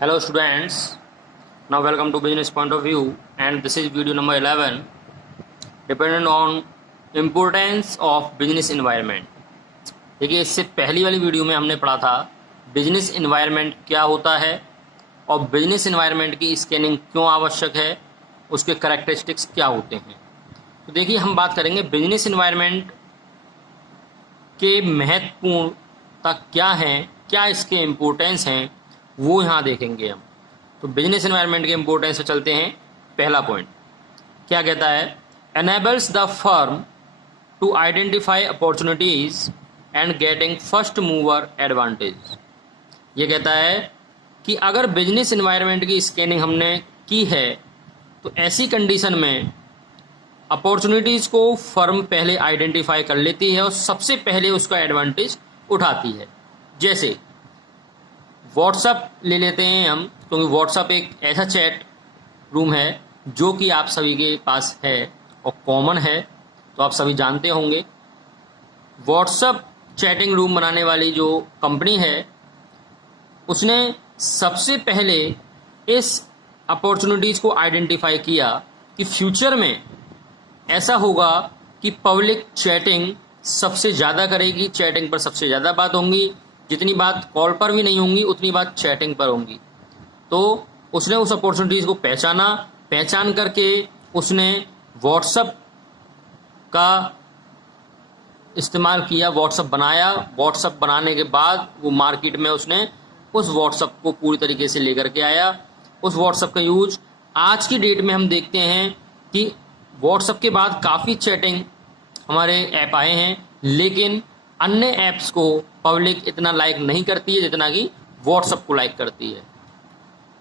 Hello students, now welcome to Business Point of View and this is video number 11 dependent on importance of business environment। देखिए इससे पहली वाली video में हमने पढ़ा था बिजनेस इन्वायरमेंट क्या होता है और बिजनेस इन्वायरमेंट की स्कैनिंग क्यों आवश्यक है, उसके करैक्टरिस्टिक्स क्या होते हैं। तो देखिए हम बात करेंगे बिजनेस इन्वायरमेंट के महत्वपूर्णता क्या है, क्या इसके इम्पोर्टेंस हैं, वो यहाँ देखेंगे हम। तो बिजनेस एनवायरनमेंट के इम्पोर्टेंस से चलते हैं। पहला पॉइंट क्या कहता है, enables the firm to identify opportunities and getting first mover advantage. ये कहता है कि अगर बिजनेस एनवायरनमेंट की स्कैनिंग हमने की है तो ऐसी कंडीशन में अपॉर्चुनिटीज़ को फर्म पहले आइडेंटिफाई कर लेती है और सबसे पहले उसका एडवांटेज उठाती है। जैसे व्हाट्सअप ले लेते हैं हम, क्योंकि व्हाट्सअप एक ऐसा चैट रूम है जो कि आप सभी के पास है और कॉमन है, तो आप सभी जानते होंगे। व्हाट्सअप चैटिंग रूम बनाने वाली जो कंपनी है उसने सबसे पहले इस अपॉर्चुनिटीज़ को आइडेंटिफाई किया कि फ्यूचर में ऐसा होगा कि पब्लिक चैटिंग सबसे ज़्यादा करेगी, चैटिंग पर सबसे ज़्यादा बात होंगी, जितनी बात कॉल पर भी नहीं होंगी उतनी बात चैटिंग पर होंगी। तो उसने उस अपॉर्चुनिटीज़ को पहचान करके उसने व्हाट्सअप का इस्तेमाल किया, व्हाट्सअप बनाया। व्हाट्सअप बनाने के बाद वो मार्केट में उसने उस व्हाट्सअप को पूरी तरीके से लेकर के आया। उस व्हाट्सअप का यूज आज की डेट में हम देखते हैं कि व्हाट्सअप के बाद काफ़ी चैटिंग हमारे ऐप आए हैं, लेकिन अन्य ऐप्स को पब्लिक इतना लाइक नहीं करती है जितना कि व्हाट्सअप को लाइक करती है।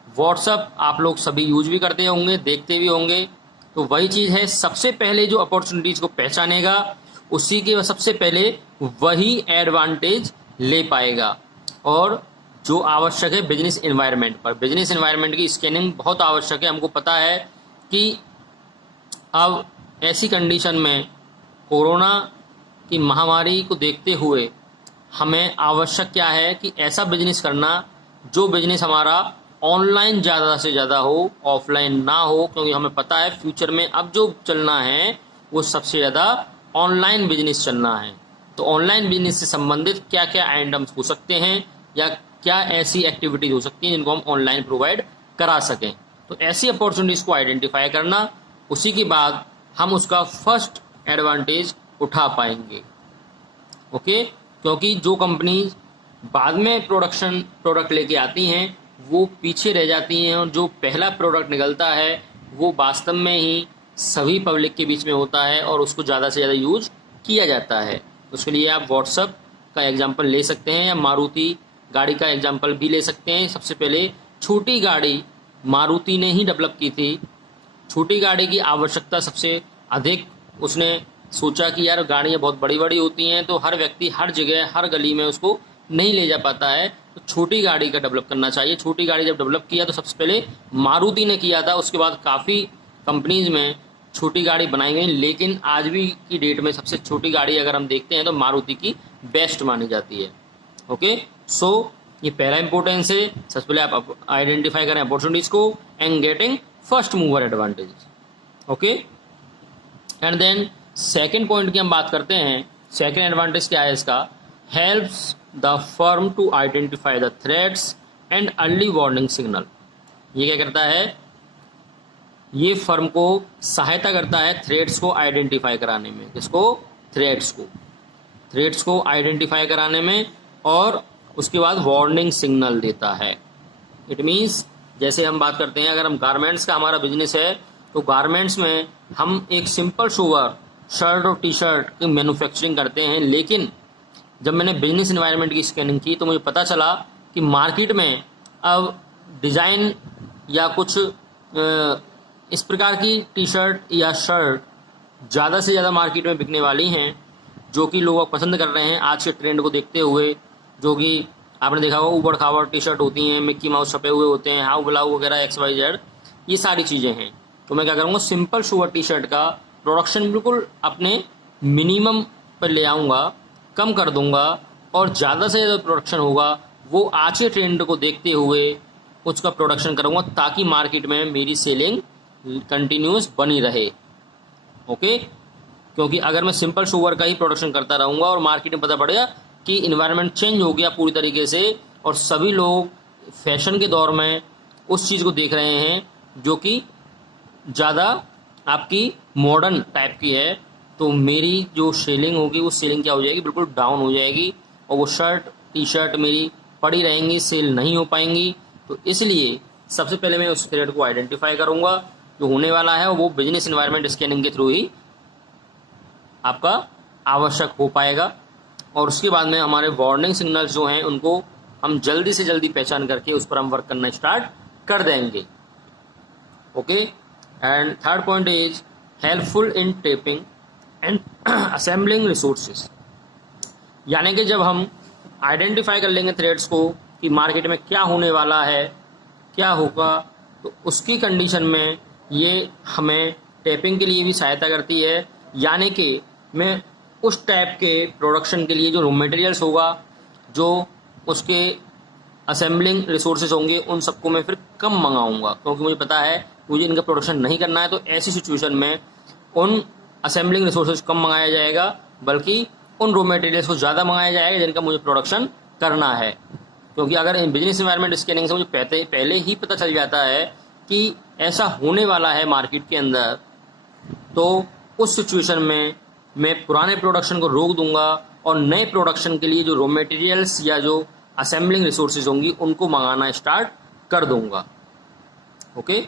व्हाट्सअप आप लोग सभी यूज भी करते होंगे, देखते भी होंगे। तो वही चीज़ है, सबसे पहले जो अपॉर्चुनिटीज़ को पहचानेगा उसी के सबसे पहले वही एडवांटेज ले पाएगा। और जो आवश्यक है बिजनेस एनवायरनमेंट पर, बिजनेस एनवायरनमेंट की स्कैनिंग बहुत आवश्यक है। हमको पता है कि अब ऐसी कंडीशन में कोरोना की महामारी को देखते हुए हमें आवश्यक क्या है कि ऐसा बिजनेस करना जो बिजनेस हमारा ऑनलाइन ज़्यादा से ज़्यादा हो, ऑफलाइन ना हो, क्योंकि हमें पता है फ्यूचर में अब जो चलना है वो सबसे ज़्यादा ऑनलाइन बिजनेस चलना है। तो ऑनलाइन बिजनेस से संबंधित क्या क्या आइटम्स हो सकते हैं या क्या ऐसी एक्टिविटीज़ हो सकती हैं जिनको हम ऑनलाइन प्रोवाइड करा सकें। तो ऐसी अपॉर्चुनिटीज़ को आइडेंटिफाई करना, उसी के बाद हम उसका फर्स्ट एडवांटेज उठा पाएंगे। ओके, क्योंकि जो कंपनी बाद में प्रोडक्ट लेके आती हैं वो पीछे रह जाती हैं और जो पहला प्रोडक्ट निकलता है वो वास्तव में ही सभी पब्लिक के बीच में होता है और उसको ज़्यादा से ज़्यादा यूज किया जाता है। उसके लिए आप व्हाट्सअप का एग्जांपल ले सकते हैं या मारुति गाड़ी का एग्जांपल भी ले सकते हैं। सबसे पहले छोटी गाड़ी मारुति ने ही डेवलप की थी। छोटी गाड़ी की आवश्यकता सबसे अधिक उसने सोचा कि यार गाड़ियाँ बहुत बड़ी बड़ी होती हैं तो हर व्यक्ति हर जगह हर गली में उसको नहीं ले जा पाता है, तो छोटी गाड़ी का डेवलप करना चाहिए। छोटी गाड़ी जब डेवलप किया तो सबसे पहले मारुति ने किया था, उसके बाद काफ़ी कंपनीज़ में छोटी गाड़ी बनाई गई, लेकिन आज भी की डेट में सबसे छोटी गाड़ी अगर हम देखते हैं तो मारुति की बेस्ट मानी जाती है। ओके, सो ये पहला इंपॉर्टेंस है। सबसे पहले आप आइडेंटिफाई करें अपॉर्चुनिटीज़ को and getting first mover advantage. Okay, and then second point की हम बात करते हैं। सेकेंड एडवांटेज क्या है इसका, helps the firm to identify the threats and early warning signal. ये क्या करता है, ये फर्म को सहायता करता है थ्रेट्स को आइडेंटिफाई कराने में। किसको, थ्रेट्स को आइडेंटिफाई कराने में, और उसके बाद वार्निंग सिग्नल देता है। इट मीन्स जैसे हम बात करते हैं, अगर हम गारमेंट्स का हमारा बिजनेस है तो गारमेंट्स में हम एक सिंपल सोवर शर्ट और टी शर्ट की मैन्युफैक्चरिंग करते हैं, लेकिन जब मैंने बिजनेस एनवायरनमेंट की स्कैनिंग की तो मुझे पता चला कि मार्केट में अब डिज़ाइन या कुछ इस प्रकार की टी शर्ट या शर्ट ज़्यादा से ज़्यादा मार्केट में बिकने वाली हैं, जो कि लोग पसंद कर रहे हैं आज के ट्रेंड को देखते हुए। जो कि आपने देखा होगा ऊबड़ खाबड़ टी शर्ट होती हैं, मिक्की माउस छपे हुए होते हैं, हाउ ब्लाउ वगैरह XYZ, ये सारी चीज़ें हैं। तो मैं क्या करूँगा, सिंपल सोवर टी शर्ट का प्रोडक्शन बिल्कुल अपने मिनिमम पर ले आऊँगा, कम कर दूँगा, और ज़्यादा से ज़्यादा प्रोडक्शन होगा वो आज के ट्रेंड को देखते हुए उसका प्रोडक्शन करूँगा ताकि मार्केट में मेरी सेलिंग कंटिन्यूस बनी रहे। ओके, क्योंकि अगर मैं सिंपल शुगर का ही प्रोडक्शन करता रहूँगा और मार्केट में पता पड़ेगा कि इन्वायरमेंट चेंज हो गया पूरी तरीके से और सभी लोग फैशन के दौर में उस चीज़ को देख रहे हैं जो कि ज़्यादा आपकी मॉडर्न टाइप की है, तो मेरी जो सेलिंग होगी वो सेलिंग क्या हो जाएगी, बिल्कुल डाउन हो जाएगी और वो शर्ट टी शर्ट मेरी पड़ी रहेंगी, सेल नहीं हो पाएंगी। तो इसलिए सबसे पहले मैं उस थ्रेड को आइडेंटिफाई करूँगा जो होने वाला है, वो बिजनेस इन्वायरमेंट स्कैनिंग के थ्रू ही आपका आवश्यक हो पाएगा। और उसके बाद में हमारे वार्निंग सिग्नल्स जो हैं उनको हम जल्दी से जल्दी पहचान करके उस पर हम वर्क करना स्टार्ट कर देंगे। Okay, and third point is helpful in tapping and assembling resources. यानी कि जब हम आइडेंटिफाई कर लेंगे थ्रेड्स को कि मार्केट में क्या होने वाला है, क्या होगा, तो उसकी कंडीशन में ये हमें टेपिंग के लिए भी सहायता करती है। यानी कि मैं उस टाइप के प्रोडक्शन के लिए जो रॉ मटेरियल्स होगा, जो उसके असेंबलिंग रिसोर्सेज होंगे, उन सबको मैं फिर कम मंगाऊंगा, क्योंकि मुझे पता है मुझे इनका प्रोडक्शन नहीं करना है। तो ऐसी सिचुएशन में उन असेंबलिंग रिसोर्सेज कम मंगाया जाएगा, बल्कि उन रॉ मटेरियल्स को ज़्यादा मंगाया जाएगा जिनका मुझे प्रोडक्शन करना है। क्योंकि अगर बिजनेस इन्वायरमेंट स्कैनिंग से मुझे पहले ही पता चल जाता है कि ऐसा होने वाला है मार्केट के अंदर, तो उस सिचुएशन में मैं पुराने प्रोडक्शन को रोक दूंगा और नए प्रोडक्शन के लिए जो रॉ मटेरियल्स या जो असेंबलिंग रिसोर्सेज होंगी उनको मंगाना स्टार्ट कर दूंगा। Okay,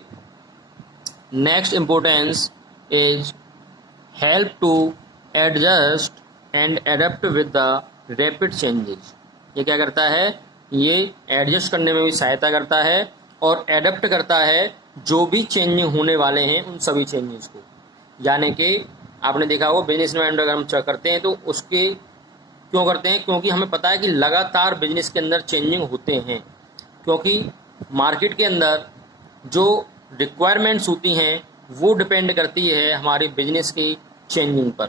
next importance is help to adjust and adapt with the rapid changes. ये क्या करता है, ये एडजस्ट करने में भी सहायता करता है और एडेप्ट करता है जो भी चेंजिंग होने वाले हैं उन सभी चेंजेस को। यानी कि आपने देखा होगा बिजनेस इन्वायरमेंट अगर हम चेक करते हैं तो उसके क्यों करते हैं, क्योंकि हमें पता है कि लगातार बिजनेस के अंदर चेंजिंग होते हैं। क्योंकि मार्केट के अंदर जो रिक्वायरमेंट्स होती हैं वो डिपेंड करती है हमारे बिजनेस की चेंजिंग पर।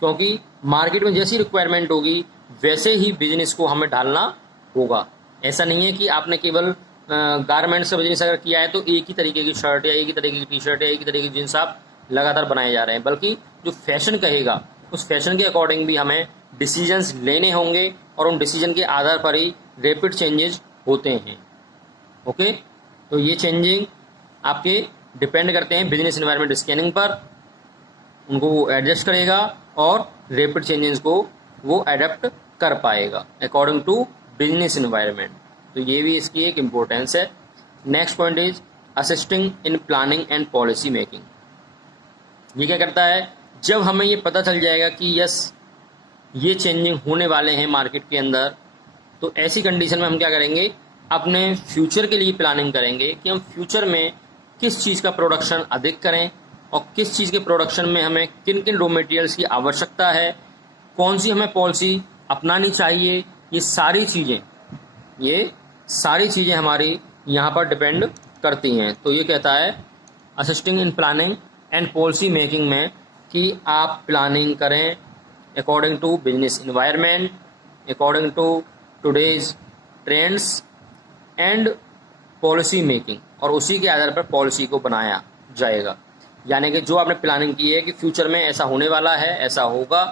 क्योंकि मार्केट में जैसी रिक्वायरमेंट होगी वैसे ही बिजनेस को हमें ढालना होगा। ऐसा नहीं है कि आपने केवल गारमेंट्स का बिजनेस अगर किया है तो एक ही तरीके की शर्ट या एक ही तरीके की टी शर्ट या एक ही तरीके की जींस आप लगातार बनाए जा रहे हैं, बल्कि जो फैशन कहेगा उस फैशन के अकॉर्डिंग भी हमें डिसीजंस लेने होंगे और उन डिसीजन के आधार पर ही रैपिड चेंजेस होते हैं। ओके, तो ये चेंजिंग आपके डिपेंड करते हैं बिजनेस इन्वायरमेंट स्कैनिंग पर, उनको वो एडजस्ट करेगा और रैपिड चेंजेस को वो एडेप्ट कर पाएगा अकॉर्डिंग टू बिजनेस इन्वायरमेंट। तो ये भी इसकी एक इम्पोर्टेंस है। Next point is assisting in planning and policy making. ये क्या करता है, जब हमें ये पता चल जाएगा कि यस ये चेंजिंग होने वाले हैं मार्केट के अंदर, तो ऐसी कंडीशन में हम क्या करेंगे, अपने फ्यूचर के लिए प्लानिंग करेंगे कि हम फ्यूचर में किस चीज़ का प्रोडक्शन अधिक करें और किस चीज़ के प्रोडक्शन में हमें किन किन रॉ मटेरियल्स की आवश्यकता है, कौन सी हमें पॉलिसी अपनानी चाहिए। ये सारी चीज़ें हमारी यहाँ पर डिपेंड करती हैं। तो ये कहता है assisting in planning and policy making में कि आप प्लानिंग करें according to business environment, according to today's trends and policy making, और उसी के आधार पर पॉलिसी को बनाया जाएगा। यानी कि जो आपने प्लानिंग की है कि फ्यूचर में ऐसा होने वाला है, ऐसा होगा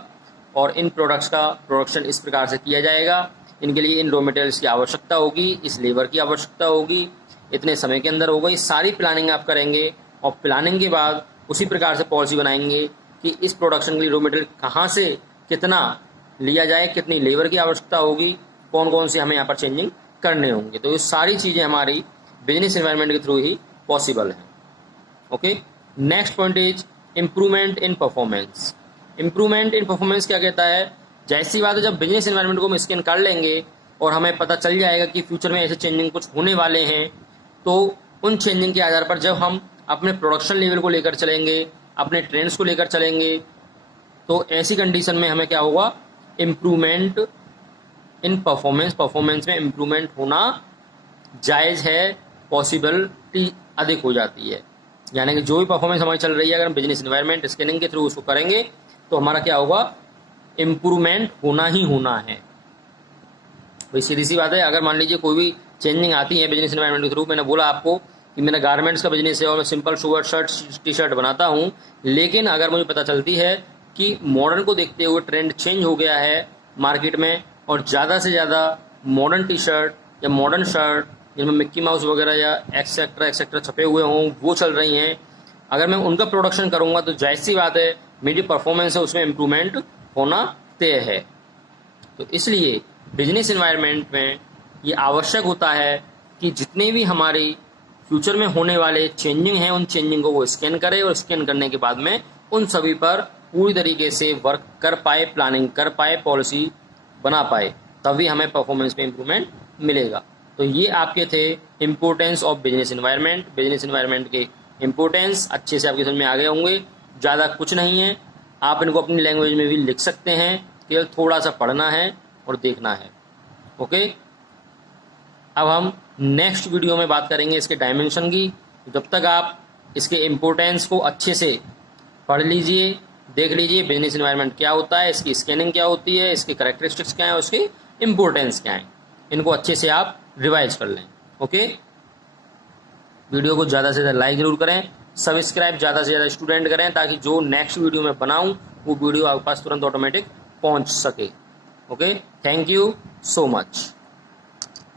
और इन प्रोडक्ट्स का प्रोडक्शन इस प्रकार से किया जाएगा, इनके लिए इन रॉ मटेरियल्स की आवश्यकता होगी, इस लेबर की आवश्यकता होगी, इतने समय के अंदर होगा। ये सारी प्लानिंग आप करेंगे और प्लानिंग के बाद उसी प्रकार से पॉलिसी बनाएंगे कि इस प्रोडक्शन के लिए रॉ मटेरियल कहाँ से कितना लिया जाए, कितनी लेबर की आवश्यकता होगी, कौन कौन से हमें यहाँ पर चेंजिंग करने होंगे। तो ये सारी चीज़ें हमारी बिजनेस एनवायरनमेंट के थ्रू ही पॉसिबल है। Okay, next point is improvement in performance. Improvement in performance क्या कहता है, जैसी बात है जब बिजनेस एनवायरनमेंट को हम स्कैन कर लेंगे और हमें पता चल जाएगा कि फ्यूचर में ऐसे चेंजिंग कुछ होने वाले हैं, तो उन चेंजिंग के आधार पर जब हम अपने प्रोडक्शन लेवल को लेकर चलेंगे, अपने ट्रेंड्स को लेकर चलेंगे, तो ऐसी कंडीशन में हमें क्या होगा, इम्प्रूवमेंट इन परफॉर्मेंस में इम्प्रूवमेंट होना जायज़ है, पॉसिबिलिटी अधिक हो जाती है। यानी कि जो भी परफॉर्मेंस हमारी चल रही है अगर हम बिजनेस एनवायरनमेंट स्कैनिंग के थ्रू उसको करेंगे तो हमारा क्या होगा, इम्प्रूवमेंट होना ही होना है। भाई सीधी सी बात है, अगर मान लीजिए कोई भी चेंजिंग आती है बिजनेस इन्वायरमेंट के थ्रू। मैंने बोला आपको कि मेरा गारमेंट्स का बिजनेस है और मैं simple shoot shirt T shirt बनाता हूँ, लेकिन अगर मुझे पता चलती है कि मॉडर्न को देखते हुए ट्रेंड चेंज हो गया है मार्केट में और ज़्यादा से ज़्यादा मॉडर्न टी शर्ट या मॉडर्न शर्ट जिनमें मिक्की माउस वगैरह या एक्सेट्रा छपे हुए हों वो चल रही हैं, अगर मैं उनका प्रोडक्शन करूँगा तो जाहिर सी बात है मेरी परफॉर्मेंस है उसमें इम्प्रूवमेंट होना तय है। तो इसलिए बिजनेस इन्वायरमेंट में ये आवश्यक होता है कि जितने भी हमारे फ्यूचर में होने वाले चेंजिंग हैं उन चेंजिंग को वो स्कैन करे और स्कैन करने के बाद में उन सभी पर पूरी तरीके से वर्क कर पाए, प्लानिंग कर पाए, पॉलिसी बना पाए, तभी हमें परफॉर्मेंस में इम्प्रूवमेंट मिलेगा। तो ये आपके थे importance of business environment. Business environment के इम्पोर्टेंस अच्छे से आपके समझ में आ गए होंगे। ज़्यादा कुछ नहीं है, आप इनको अपनी लैंग्वेज में भी लिख सकते हैं, केवल थोड़ा सा पढ़ना है और देखना है। ओके, अब हम नेक्स्ट वीडियो में बात करेंगे इसके डायमेंशन की। जब तक आप इसके इम्पोर्टेंस को अच्छे से पढ़ लीजिए, देख लीजिए बिजनेस इन्वायरमेंट क्या होता है, इसकी स्कैनिंग क्या होती है, इसकी कैरेक्टरिस्टिक्स क्या है और इसकी इम्पोर्टेंस क्या है, इनको अच्छे से आप रिवाइज कर लें। ओके, वीडियो को ज़्यादा से ज़्यादा लाइक जरूर करें, सब्सक्राइब ज़्यादा से ज़्यादा स्टूडेंट करें ताकि जो नेक्स्ट वीडियो में बनाऊं वो वीडियो आपके पास तुरंत ऑटोमेटिक पहुंच सके। Okay, thank you so much.